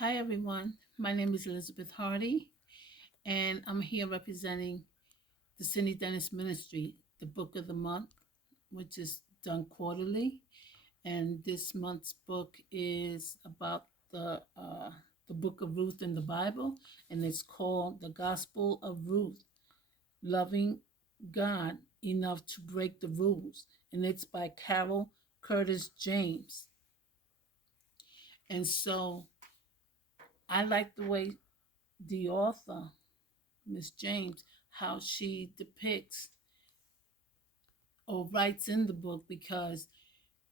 Hi, everyone. My name is Elizabeth Hardy, and I'm here representing the Cindy Dennis Ministry, the book of the month, which is done quarterly. And this month's book is about the book of Ruth in the Bible, and it's called The Gospel of Ruth, Loving God Enough to Break the Rules. And it's by Carol Curtis James. And so I like the way the author Miss James, how she depicts or writes in the book because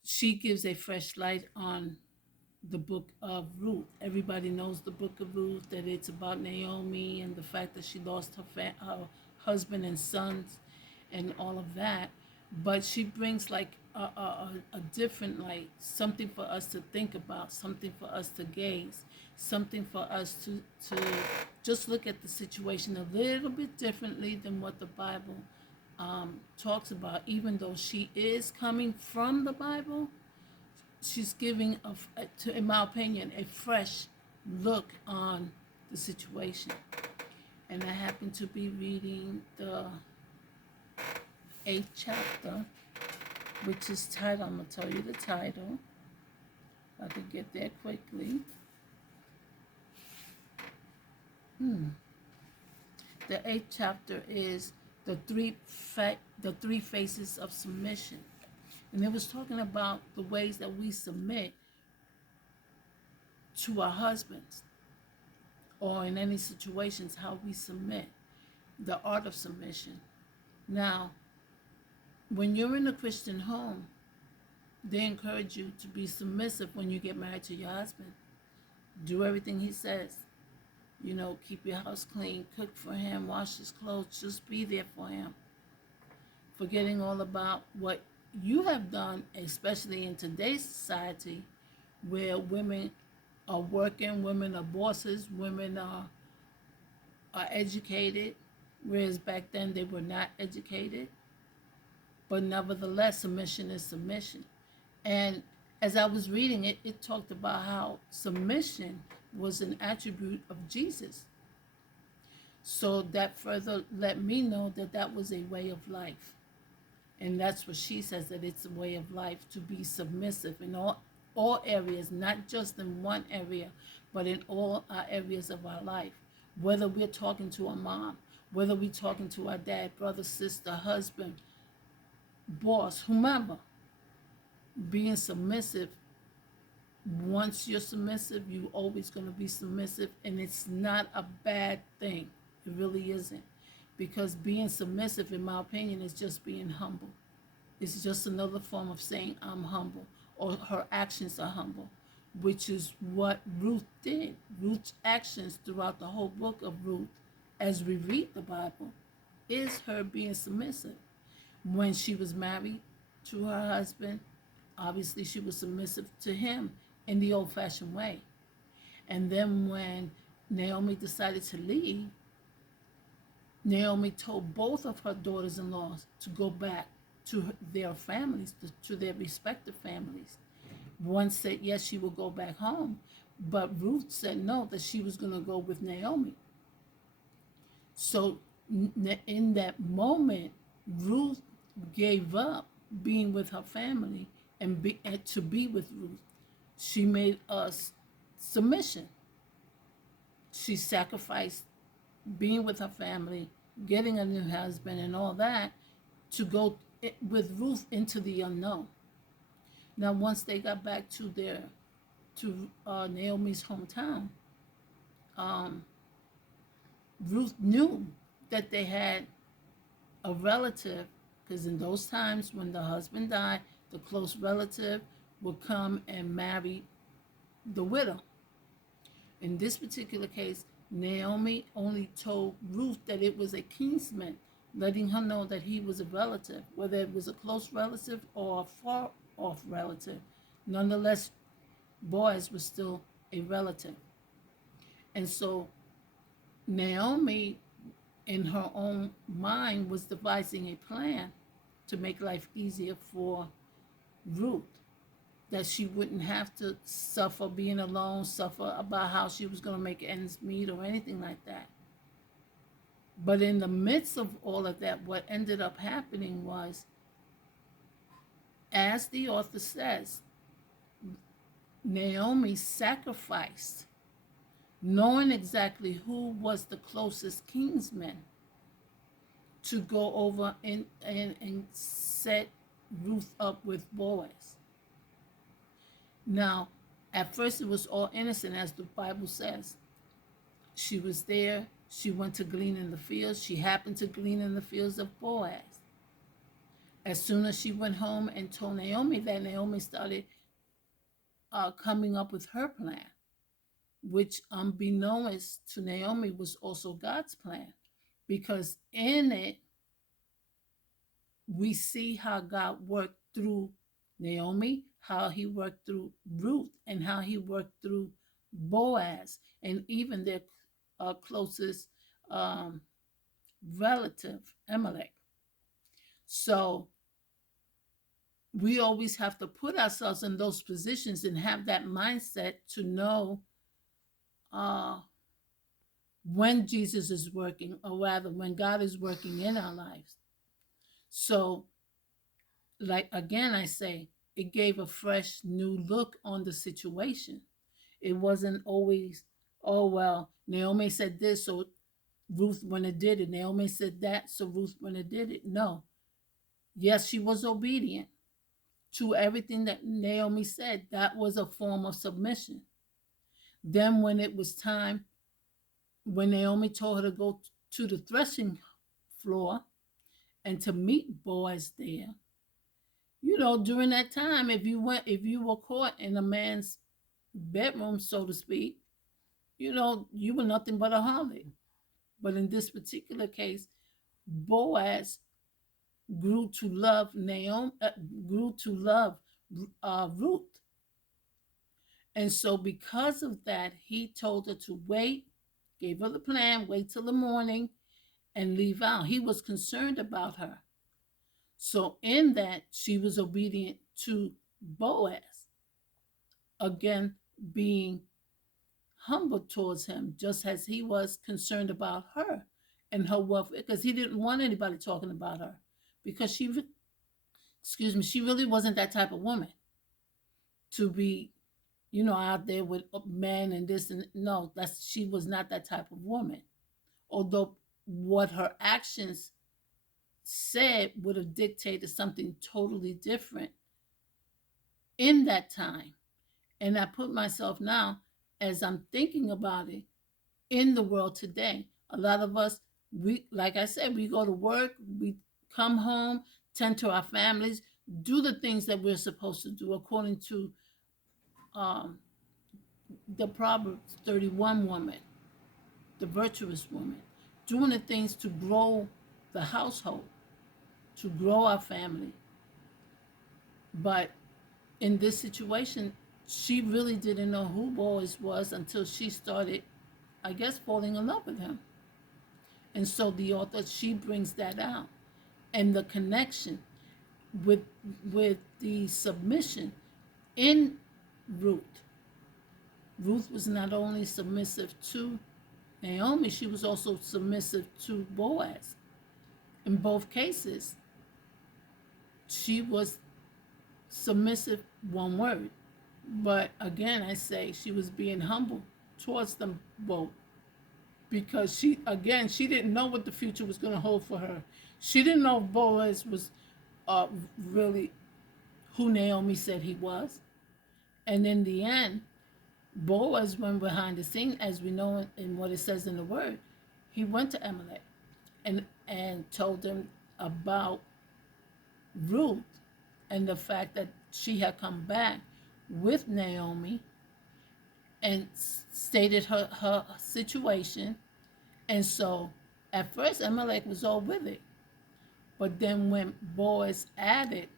she gives a fresh light on the book of Ruth. Everybody knows the book of Ruth, that it's about Naomi and the fact that she lost her husband and sons and all of that. But she brings like a different light, something for us to think about, something for us to gaze, something for us to just look at the situation a little bit differently than what the Bible talks about. Even though she is coming from the Bible, she's giving in my opinion, a fresh look on the situation. And I happen to be reading the 8th chapter, which is titled, I'm going to tell you the title. If I could get there quickly. The 8th chapter is the three faces of submission. And it was talking about the ways that we submit to our husbands, or in any situations, how we submit, the art of submission. Now, when you're in a Christian home, they encourage you to be submissive when you get married to your husband. Do everything he says. Keep your house clean, cook for him, wash his clothes, just be there for him. Forgetting all about what you have done, especially in today's society where women are working, women are bosses, women are educated, whereas back then they were not educated. But nevertheless, submission is submission. And as I was reading it, it talked about how submission was an attribute of Jesus. So that further let me know that that was a way of life. And that's what she says, that it's a way of life to be submissive in all areas, not just in one area, but in all our areas of our life. Whether we're talking to our mom, whether we're talking to our dad, brother, sister, husband, boss, whomever, being submissive. Once you're submissive, you're always going to be submissive, and it's not a bad thing. It really isn't. Because being submissive, in my opinion, is just being humble. It's just another form of saying, I'm humble, or her actions are humble, which is what Ruth did. Ruth's actions throughout the whole book of Ruth, as we read the Bible, is her being submissive. When she was married to her husband, obviously she was submissive to him in the old-fashioned way. And then when Naomi decided to leave, Naomi told both of her daughters-in-law to go back to their families, to their respective families. One said yes, she would go back home, but Ruth said no, that she was going to go with Naomi. So in that moment, Ruth gave up being with her family and to be with Ruth. She made us submission. She sacrificed being with her family, getting a new husband, and all that to go with Ruth into the unknown. Now, once they got back to Naomi's hometown, um, Ruth knew that they had a relative, because in those times when the husband died, the close relative would come and marry the widow. In this particular case, Naomi only told Ruth that it was a kinsman, letting her know that he was a relative, whether it was a close relative or a far off relative. Nonetheless, Boaz was still a relative. And so Naomi, in her own mind, was devising a plan to make life easier for Ruth. that she wouldn't have to suffer being alone, suffer about how she was going to make ends meet or anything like that. But in the midst of all of that, what ended up happening was, as the author says, Naomi sacrificed, knowing exactly who was the closest kinsman, to go over and set Ruth up with Boaz. Now, at first it was all innocent, as the Bible says. She was there. She went to glean in the fields. She happened to glean in the fields of Boaz. As soon as she went home and told Naomi that, Naomi started coming up with her plan, which, unbeknownst to Naomi, was also God's plan. Because in it, we see how God worked through Naomi, how he worked through Ruth, and how he worked through Boaz, and even their closest um, relative, Amalek. So we always have to put ourselves in those positions and have that mindset to know uh, when Jesus is working, or rather, when God is working in our lives. So, like again, I say, it gave a fresh new look on the situation. It wasn't always, oh, well, Naomi said this, so Ruth went and did it. Naomi said that, so Ruth went and did it. No. Yes, she was obedient to everything that Naomi said. That was a form of submission. Then, when it was time, when Naomi told her to go to the threshing floor and to meet Boaz there, during that time, if you were caught in a man's bedroom, so to speak, you were nothing but a harlot. But in this particular case, Boaz grew to love Naomi, grew to love Ruth. And so because of that, he told her to wait, gave her the plan, wait till the morning and leave out. He was concerned about her. So in that, she was obedient to Boaz, again, being humble towards him, just as he was concerned about her and her welfare, because he didn't want anybody talking about her, because she really wasn't that type of woman to be, out there with men and this and no, she was not that type of woman. Although what her actions said would have dictated something totally different in that time. And I put myself now, as I'm thinking about it, in the world today. A lot of us, like I said, we go to work, we come home, tend to our families, do the things that we're supposed to do according to um, the Proverbs 31 woman, the virtuous woman, doing the things to grow the household, to grow our family. But in this situation, she really didn't know who Boaz was until she started, I guess, falling in love with him. And so the author, she brings that out. And the connection with the submission in Ruth. Ruth was not only submissive to Naomi, she was also submissive to Boaz. In both cases, she was submissive, one word. But again, I say she was being humble towards them both, because she didn't know what the future was going to hold for her. She didn't know if Boaz was really who Naomi said he was. And in the end, Boaz went behind the scene, as we know in what it says in the word. He went to Amalek and told him about Ruth and the fact that she had come back with Naomi, and stated her situation. And so at first Amalek was all with it. But then when Boaz added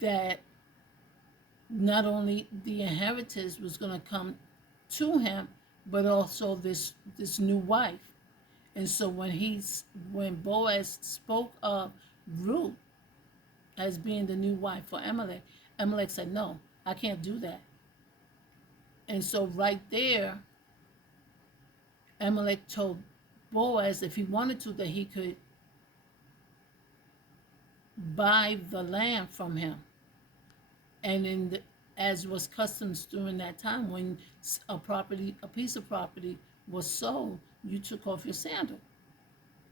that not only the inheritance was going to come to him, but also this new wife. And so when Boaz spoke of Ruth as being the new wife for Amalek, Amalek said, no, I can't do that. And so right there, Amalek told Boaz if he wanted to that he could buy the land from him. And as was customs during that time, when a piece of property was sold, you took off your sandal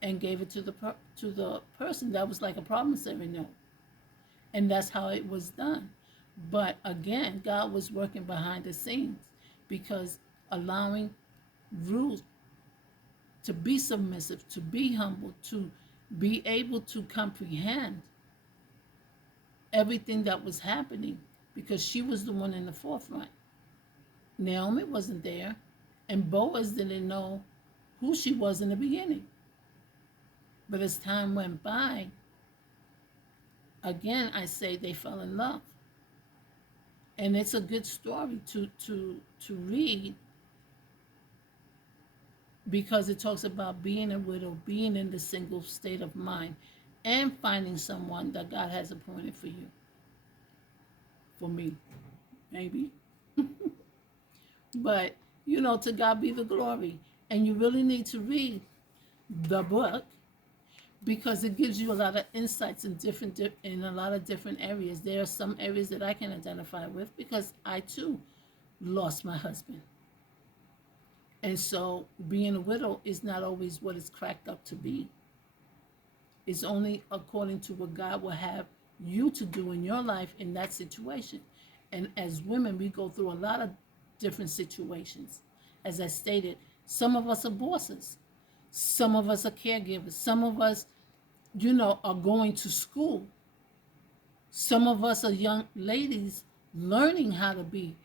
and gave it to the person. That was like a promissory note, and that's how it was done. But again, God was working behind the scenes because allowing Ruth to be submissive, to be humble, to be able to comprehend everything that was happening because she was the one in the forefront. Naomi wasn't there, and Boaz didn't know who she was in the beginning. But as time went by, again, I say they fell in love. And it's a good story to read because it talks about being a widow, being in the single state of mind, and finding someone that God has appointed for you. For me, maybe. But, to God be the glory. And you really need to read the book because it gives you a lot of insights in a lot of different areas. There are some areas that I can identify with because I too lost my husband. And so being a widow is not always what it's cracked up to be. It's only according to what God will have you to do in your life in that situation. And as women, we go through a lot of different situations. As I stated, some of us are bosses. Some of us are caregivers. Some of us, are going to school. Some of us are young ladies learning how to be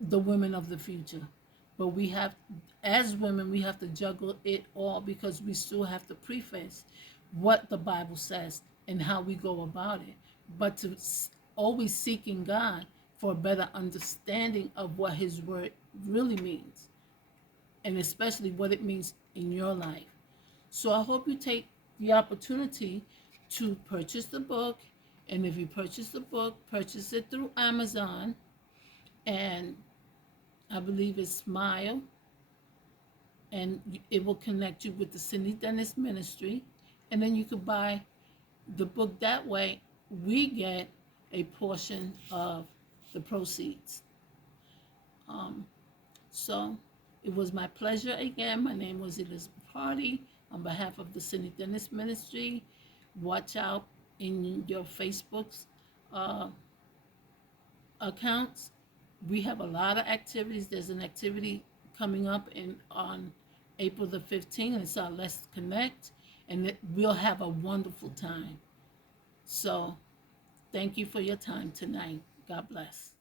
the women of the future. But as women, we have to juggle it all because we still have to preface what the Bible says and how we go about it. But to always seeking God for a better understanding of what His Word really means, and especially what it means in your life. So I hope you take the opportunity to purchase the book. And if you purchase the book, purchase it through Amazon. And I believe it's Smile. And it will connect you with the Cindy Dennis Ministry. And then you could buy the book that way. We get a portion of the proceeds. Um, so it was my pleasure again. My name was Elizabeth Hardy on behalf of the Cindy Dennis Ministry. Watch out in your Facebook's uh, accounts. We have a lot of activities. There's an activity coming up on April the 15th. It's our Let's Connect, and we'll have a wonderful time. So thank you for your time tonight. God bless.